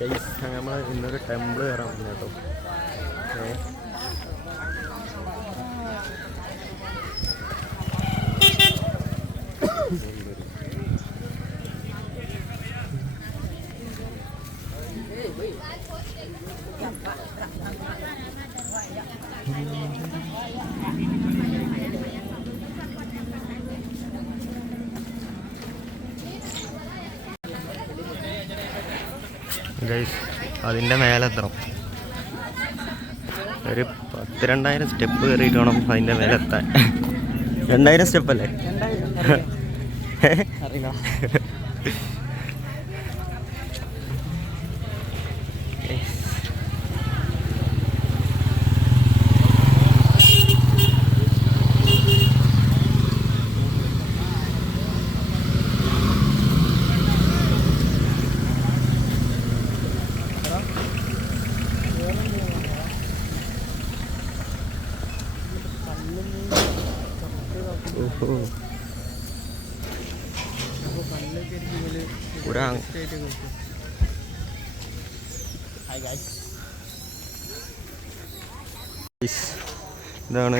നമ്മൾ ഇന്നൊരു ടെമ്പിൾ കയറാൻ പോകുന്നു കേട്ടോ. ഏ? ഗൈസ് അതിന്റെ മേലെ എത്തണം. ഒരു പത്ത് രണ്ടായിരം സ്റ്റെപ്പ് കയറിയിട്ട് വേണം അതിന്റെ മേലെ എത്താൻ. രണ്ടായിരം സ്റ്റെപ്പല്ലേ അറിയില്ല. ഹായ് ഗായ്സ് ഇതാണ്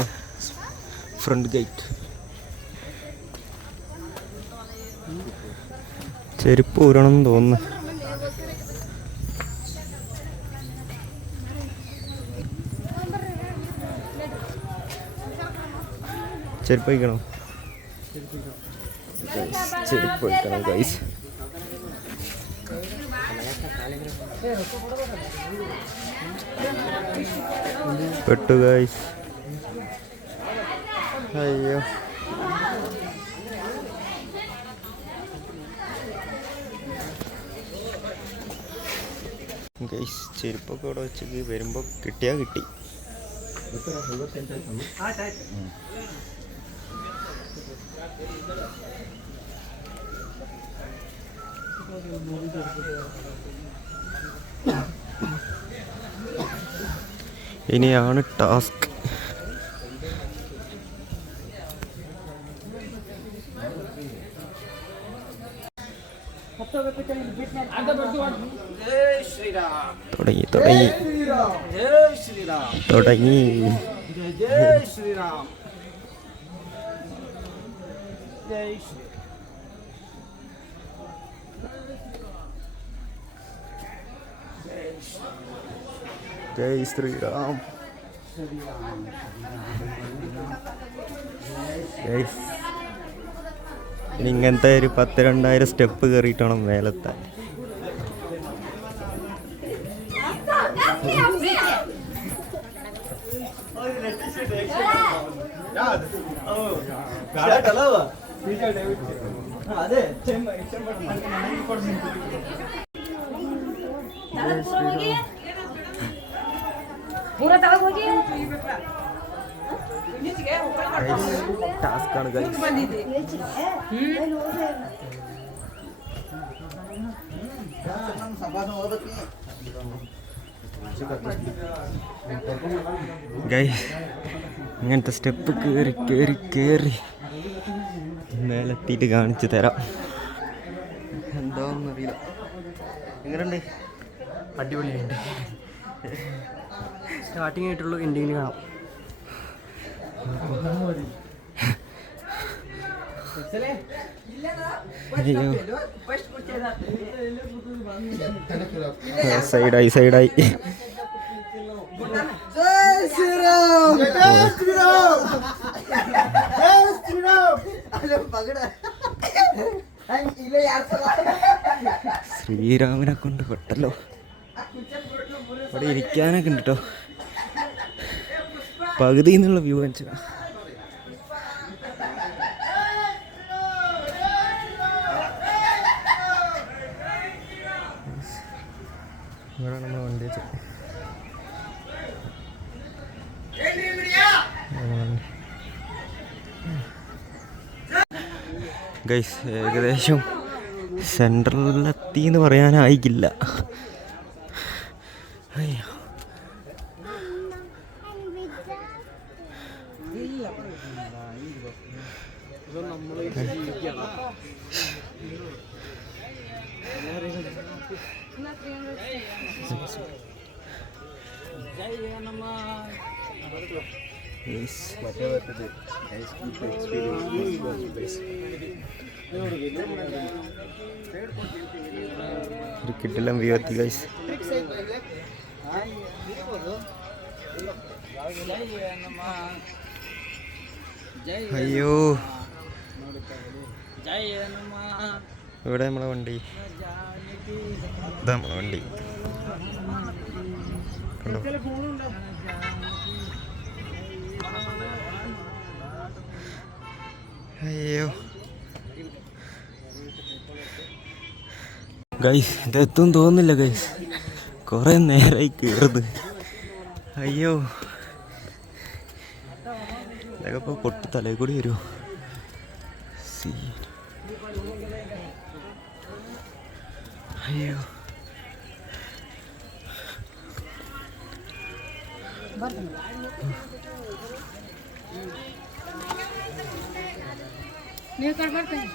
ഫ്രണ്ട് ഗേറ്റ് ചെരുപ്പ് ഊരണം എന്ന് തോന്നുന്നു. ചെരുപ്പ് വയ്ക്കണോ. ചെരുപ്പ് വയ്ക്കണം. ഗൈസ് പെട്ടു ഗൈസ് അയ്യോ. ഗൈസ് ചെരുപ്പൊക്കെ ഇവിടെ വെച്ച് വരുമ്പോൾ കിട്ടിയാ കിട്ടി. ഇനിയാണ് ടാസ്ക്. തുടങ്ങി തുടങ്ങി. തുടങ്ങി. ജയ് ശ്രീരാം. ജയ് ശ്രീ ജയ് ശ്രീറാം ഇനി ഇങ്ങനത്തെ ഒരു പത്ത് രണ്ടായിരം സ്റ്റെപ്പ് കയറിയിട്ട് വേണം മേലെത്താൻ. ಅದೇ pura tahu boleh? tas kardigan guys ngantes depek keri keri. Nah, അടിപൊളിയുണ്ട് സ്റ്റാർട്ടിങ് ആയിട്ടുള്ളൂ എൻഡിങ്ങിൽ കാണാം. സൈഡായി സൈഡായി. ജയ് കൊണ്ട് ജയ് ശ്രീരാം ജയ് ശ്രീരാം അല്ല പകട ഇല്ല യാർ ശ്രീരാമനെ കൊണ്ട് പെട്ടല്ലോ അവിടെ ഇരിക്കാനൊക്കെ ഉണ്ട് കേട്ടോ പകുതി എന്നുള്ള വ്യൂ കാണിച്ചു. ഇവിടെ നമ്മൾ വണ്ടി വെച്ചത് ഗൈസ് ഏകദേശം സെൻട്രലിലെത്തി എന്ന് പറയാനായിക്കില്ല Yes. Whatever to do, guys, keep the experience possible, guys. Cricket ಎಲ್ಲ ವ್ಯೂ ಗೈಸ್ അയ്യോ. ഇവിടെ നമ്മളെ വണ്ടി. ഇതാ നമ്മളെ വണ്ടി. കണ്ടോ? അയ്യോ. ഗൈസ് ഇതെത്തും തോന്നുന്നില്ല ഗൈസ് കുറേ നേരമായി കയറുന്നത് അയ്യോ. ഇതൊക്കെ ഇപ്പോൾ പൊട്ടി തലയിൽ കൂടി വരുമോ സീ അയ്യോ ನೀವು ಕಟ್ ಬರ್ತೇನೆ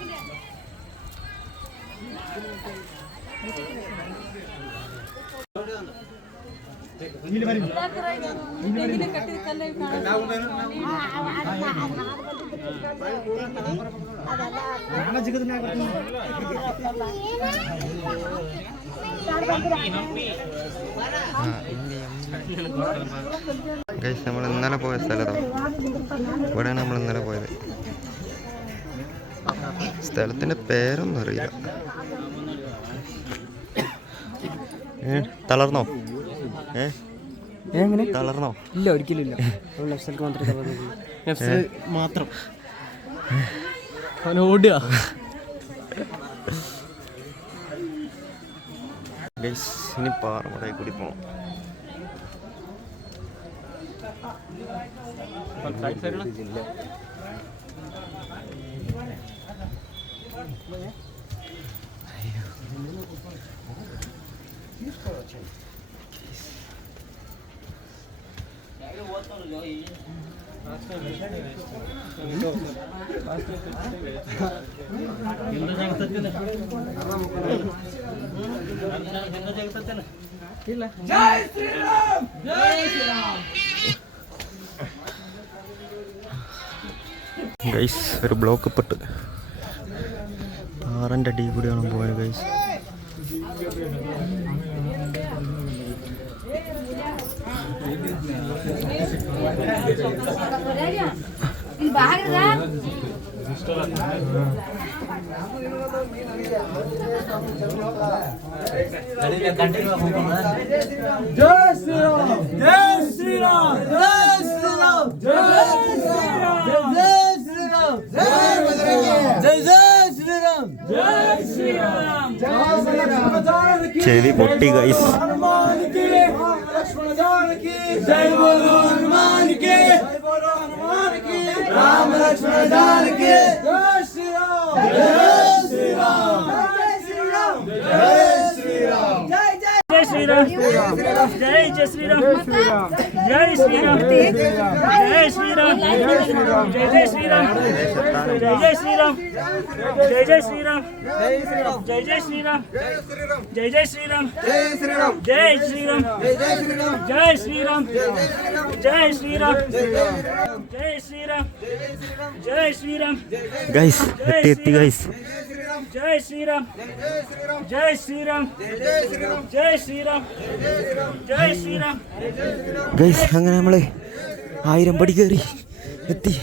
ഗൈസ് നമ്മൾ ഇന്നലെ പോയ സ്ഥലത്തോ ഇവിടെയാണ് നമ്മൾ ഇന്നലെ പോയത് സ്ഥലത്തിന്റെ പേരൊന്നും അറിയില്ല തളർന്നോ ഏഹ് തളർന്നോ? ഇല്ല ഒരിക്കലും ഇല്ല. നെഫ്സൽക്ക് മാത്രമേ തളർന്നുള്ളൂ. നെഫ്സൽ മാത്രം. അവൻ ഓടുക. ഇനി പാറമടയിൽ കൂടി പോണം. അയ്യോ. ഗൈസ് ഒരു ബ്ലോക്ക് പെട്ട് ആറന്റെ അടി കൂടിയാണ് പോയത് ഗൈസ് जय श्री राम जय श्री राम जय श्री राम जय श्री राम जय श्री राम जय राम जय श्री राम जय श्री राम जय श्री राम चेरी मोटी गई లక్ష్మణ జానకి జై రామ లక్ష్మణ జానకి జై శ్రీరామ్ జై శ్రీరామ్ జై శ్రీరామ్. జై श्री राम जय जय श्री राम जय श्री राम जय श्री राम जय जय श्री राम जय जय श्री राम जय जय श्री राम जय जय श्री राम जय जय श्री राम जय श्री राम जय श्री राम जय श्री राम जय श्री राम जय श्री राम जय श्री राम गाइस गाइस జై శ్రీరామ్ జై శ్రీరామ్ జై శ్రీరామ్ జై శ్రీరామ్ ഗൈസ് അങ്ങനെ നമ്മൾ ആയിരം പടി കയറി എത്തി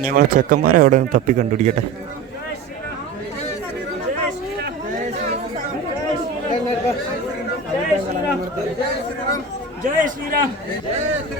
ഞങ്ങളെ ചെക്കന്മാരെ അവിടെ നിന്ന് തപ്പി കണ്ടുപിടിക്കട്ടെ ജയ ശ്രീരാം ജയ ശ്രീരാം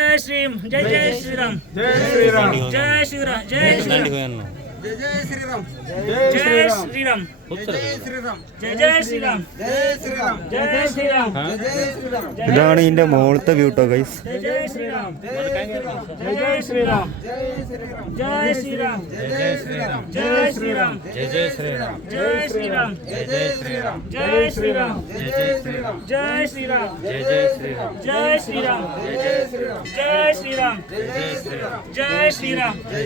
जय श्री राम जय श्रीराम। जय श्रीराम। जय श्रीराम जय श्रीराम। जय जय श्रीराम जय जय श्रीराम जय श्रीराम जय जय श्रीराम जय श्रीराम जय जय श्रीराम जय श्रीराम जय जय श्रीराम जय जय श्रीराम जय जय श्रीराम जय जय श्रीराम जय श्रीराम जय श्रीराम जय श्रीराम जय श्रीराम जय जय श्रीराम जय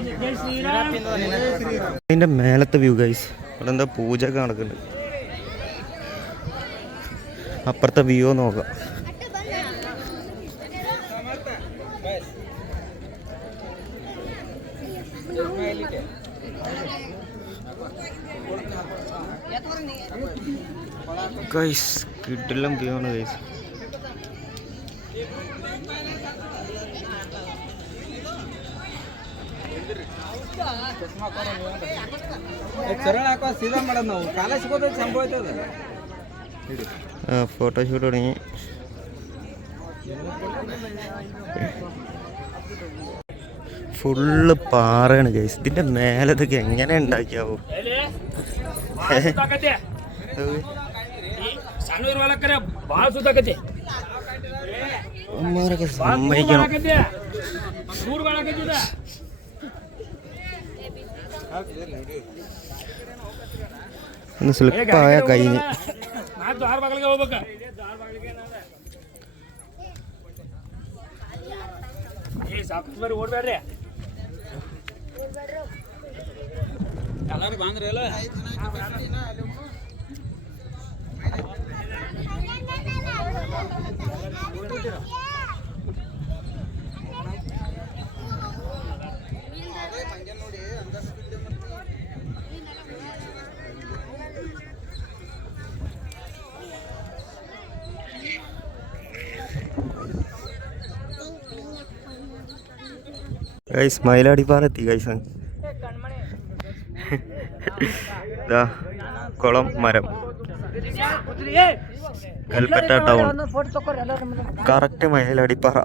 ഇതിന്റെ മേലത്തെ വ്യൂ ഗൈസ് ഇവിടെ എന്താ പൂജ ഒക്കെ നടക്കുന്നുണ്ട്. അപ്പുറത്തെ വ്യൂ നോക്കാം. ഗൈസ് കിട്ടില്ല വ്യൂ ആണ് ഗൈസ് ಚರಣ ഫോട്ടോ ഷൂട്ട് തുടങ്ങി. ഫുള്ള് പാറയാണ് ജയ്സ് ഇതിന്റെ മേലെ ഇതൊക്കെ എങ്ങനെ ഉണ്ടാക്കിയാവോ? സമ്മതിക്കണം. ಏ ಸಾಕು ಬರ್ರಿ ಓಡ್ಬೇಡ್ರಿ ಎಲ್ಲರೂ ಬಂದ್ರಿ ಅಲ್ಲ ഗൈസ് മയിലാടി പാറത്തി ഗൈസ് കുളം മരം. Kalpetta town. Correct Mayiladippara.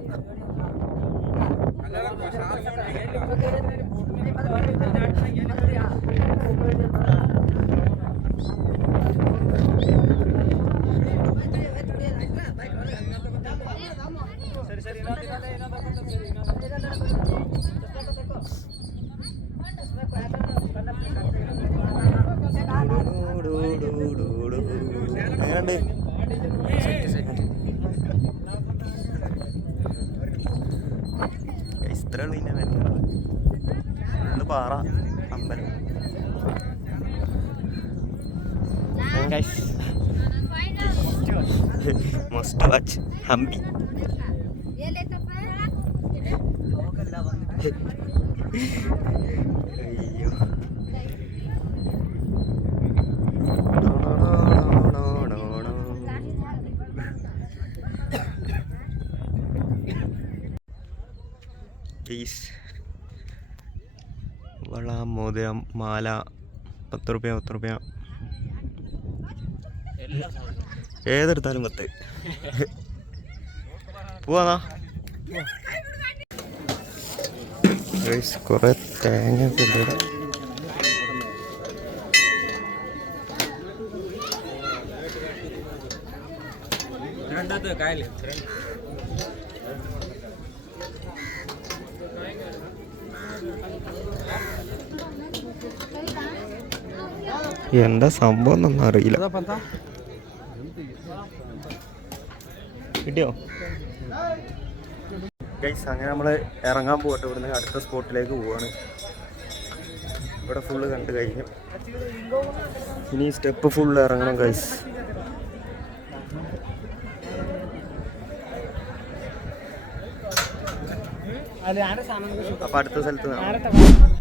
Guys must watch Hampi അയ്യോ ഗൈസ് വള മോതിരം മാല. പത്ത് റുപ്യ പത്ത് റുപ്യ. ഏതെടുത്താലും പത്ത്. പോവാന്നാ? കുറേ തേങ്ങ ഒക്കെ കായൽ. എന്താ സംഭവം ഒന്നും അറിയില്ല. കിട്ടിയോ? അങ്ങനെ നമ്മൾ ഇറങ്ങാൻ പോകട്ടെ ഇവിടുന്ന് അടുത്ത സ്പോട്ടിലേക്ക് പോവാണ്. ഇവിടെ ഫുള്ള് കണ്ടു കഴിഞ്ഞു. ഇനി സ്റ്റെപ്പ് ഫുള്ള് ഇറങ്ങണം ഗൈസ് അപ്പൊ അടുത്ത സ്ഥലത്ത്